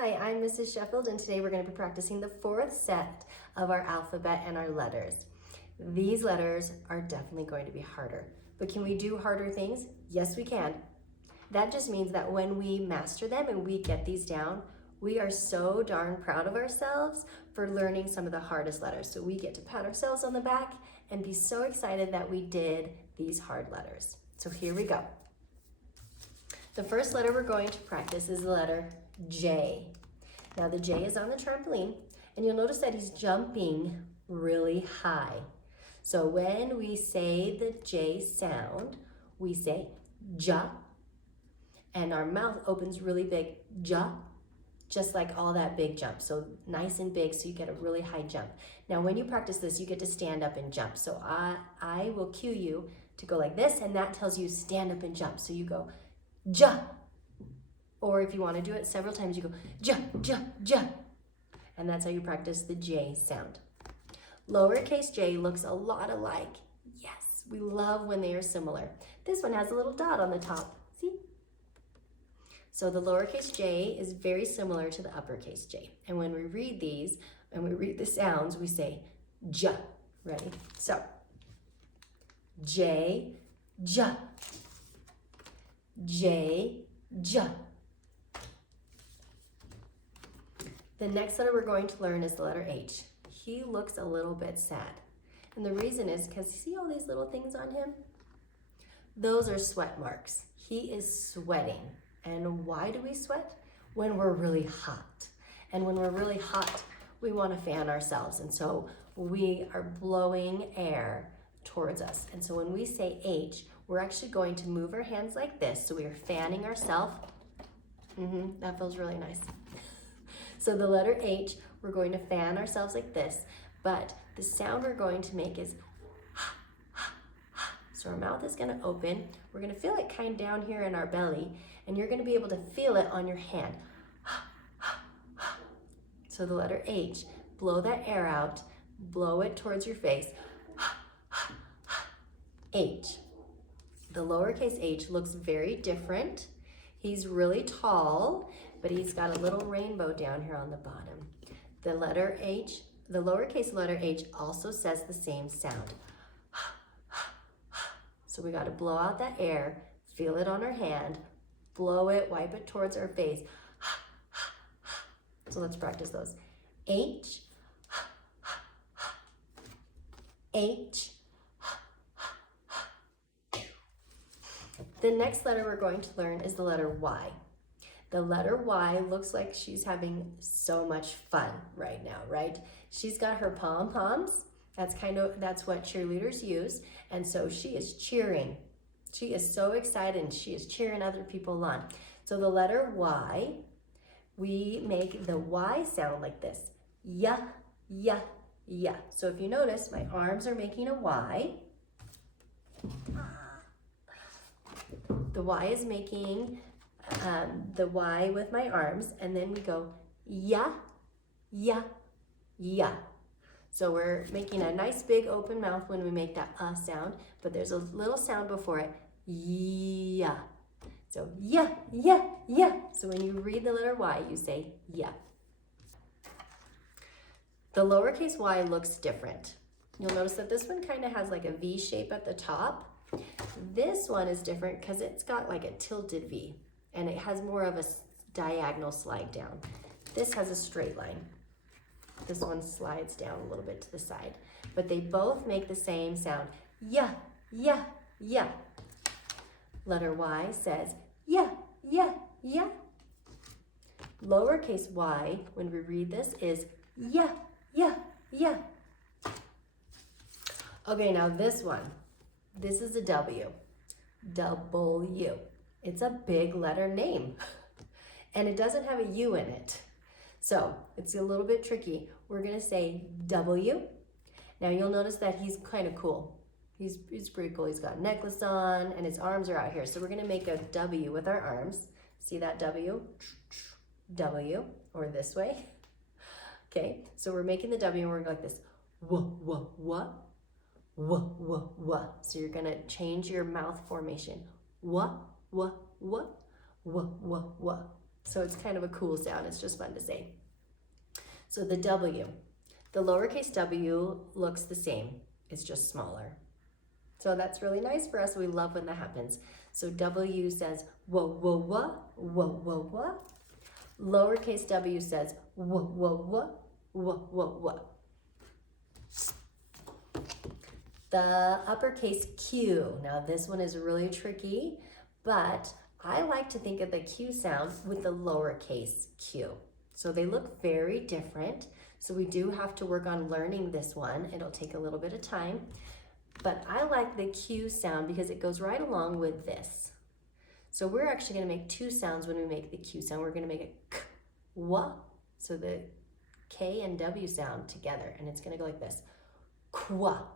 Hi, I'm Mrs. Sheffield, and today we're going to be practicing the fourth set of our alphabet and our letters. These letters are definitely going to be harder, but can we do harder things? Yes, we can. That just means that when we master them and we get these down, we are so darn proud of ourselves for learning some of the hardest letters. So we get to pat ourselves on the back and be so excited that we did these hard letters. So here we go. The first letter we're going to practice is the letter J. Now the J is on the trampoline, and you'll notice that he's jumping really high. So when we say the J sound, we say ja, and our mouth opens really big, ja, just like all that big jump. So nice and big, so you get a really high jump. Now when you practice this, you get to stand up and jump. So I will cue you to go like this, and that tells you stand up and jump. So you go ja. Or if you want to do it several times, you go ja, ja, ja. And that's how you practice the J sound. Lowercase j looks a lot alike. Yes, we love when they are similar. This one has a little dot on the top. See? So the lowercase j is very similar to the uppercase j. And when we read these, and we read the sounds, we say ja. Ready? So, J, ja. J, ja. The next letter we're going to learn is the letter H. He looks a little bit sad. And the reason is because see all these little things on him? Those are sweat marks. He is sweating. And why do we sweat? When we're really hot. And when we're really hot, we want to fan ourselves. And so we are blowing air towards us. And so when we say H, we're actually going to move our hands like this. So we are fanning ourselves. That feels really nice. So the letter H, we're going to fan ourselves like this, but the sound we're going to make is ha, ha, ha. So our mouth is gonna open. We're gonna feel it kind of down here in our belly, and you're gonna be able to feel it on your hand. Ha, ha, ha. So the letter H, blow that air out, blow it towards your face. Ha, ha, ha. H. The lowercase h looks very different. He's really tall, but he's got a little rainbow down here on the bottom. The letter H, the lowercase letter H also says the same sound. So we got to blow out that air, feel it on our hand, blow it, wipe it towards our face. So let's practice those. H, H. The next letter we're going to learn is the letter Y. The letter Y looks like she's having so much fun right now, right? She's got her pom-poms. That's what cheerleaders use. And so she is cheering. She is so excited and she is cheering other people on. So the letter Y, we make the Y sound like this. Ya, ya, ya. So if you notice, my arms are making a Y. The Y is making the Y with my arms, and then we go ya, ya, ya. So we're making a nice big open mouth when we make that sound, but there's a little sound before it, ya. So ya, ya, ya. So when you read the letter Y, you say ya. The lowercase y looks different. You'll notice that this one kind of has like a V shape at the top. This one is different because it's got like a tilted V, and it has more of a diagonal slide down. This has a straight line. This one slides down a little bit to the side, but they both make the same sound. Ya, ya, ya. Letter Y says ya, ya, ya. Lowercase y, when we read this, is ya, ya, ya. Okay, now this one. This is a W. W. It's a big letter name, and it doesn't have a U in it. So it's a little bit tricky. We're gonna say W. Now you'll notice that he's kind of cool. He's pretty cool. He's got a necklace on and his arms are out here. So we're gonna make a W with our arms. See that W? W, or this way. Okay, so we're making the W and we're going like this. Wah. So you're gonna change your mouth formation. Wah. So it's kind of a cool sound. It's just fun to say. So the W. The lowercase w looks the same. It's just smaller. So that's really nice for us. We love when that happens. So W says whoa, whoa, whoa, whoa, whoa, whoa. Lowercase w says whoa, whoa, whoa, whoa, whoa, whoa. The uppercase Q. Now this one is really tricky, but I like to think of the Q sound with the lowercase q. So they look very different. So we do have to work on learning this one. It'll take a little bit of time, but I like the Q sound because it goes right along with this. So we're actually gonna make two sounds when we make the Q sound. We're gonna make a k, wa, so the K and W sound together, and it's gonna go like this, kwa.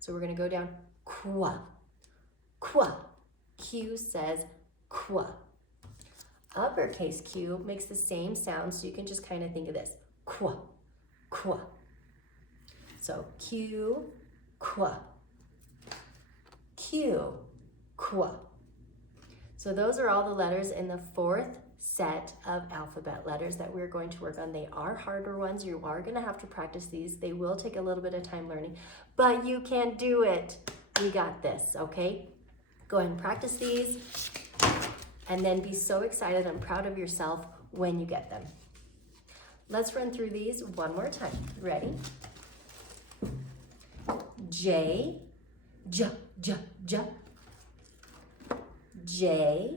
So we're gonna go down, kwa, kwa. Q says kwa. Uppercase Q makes the same sound, so you can just kind of think of this, kwa, kwa. So Q, kwa, Q, kwa. So those are all the letters in the fourth set of alphabet letters that we're going to work on. They are harder ones. You are going to have to practice these. They will take a little bit of time learning, but you can do it. We got this, okay? Go ahead and practice these, and then be so excited and proud of yourself when you get them. Let's run through these one more time. Ready? J, J, J, J. J,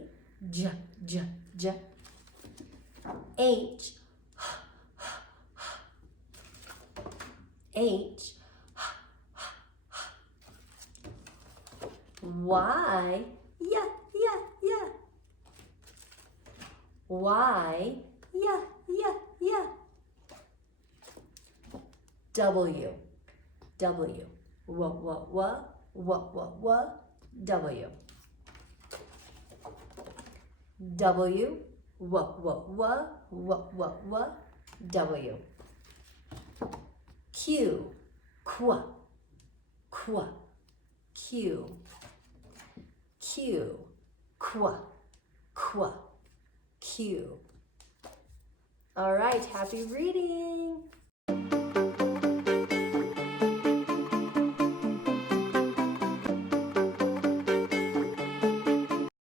J, J, J. H, H. Y, yeah, yeah, yeah. Y, yeah, yeah, yeah. W, W. W. W, W. Q, qua, qua, Q. Q, qua, qua, Q. All right, happy reading.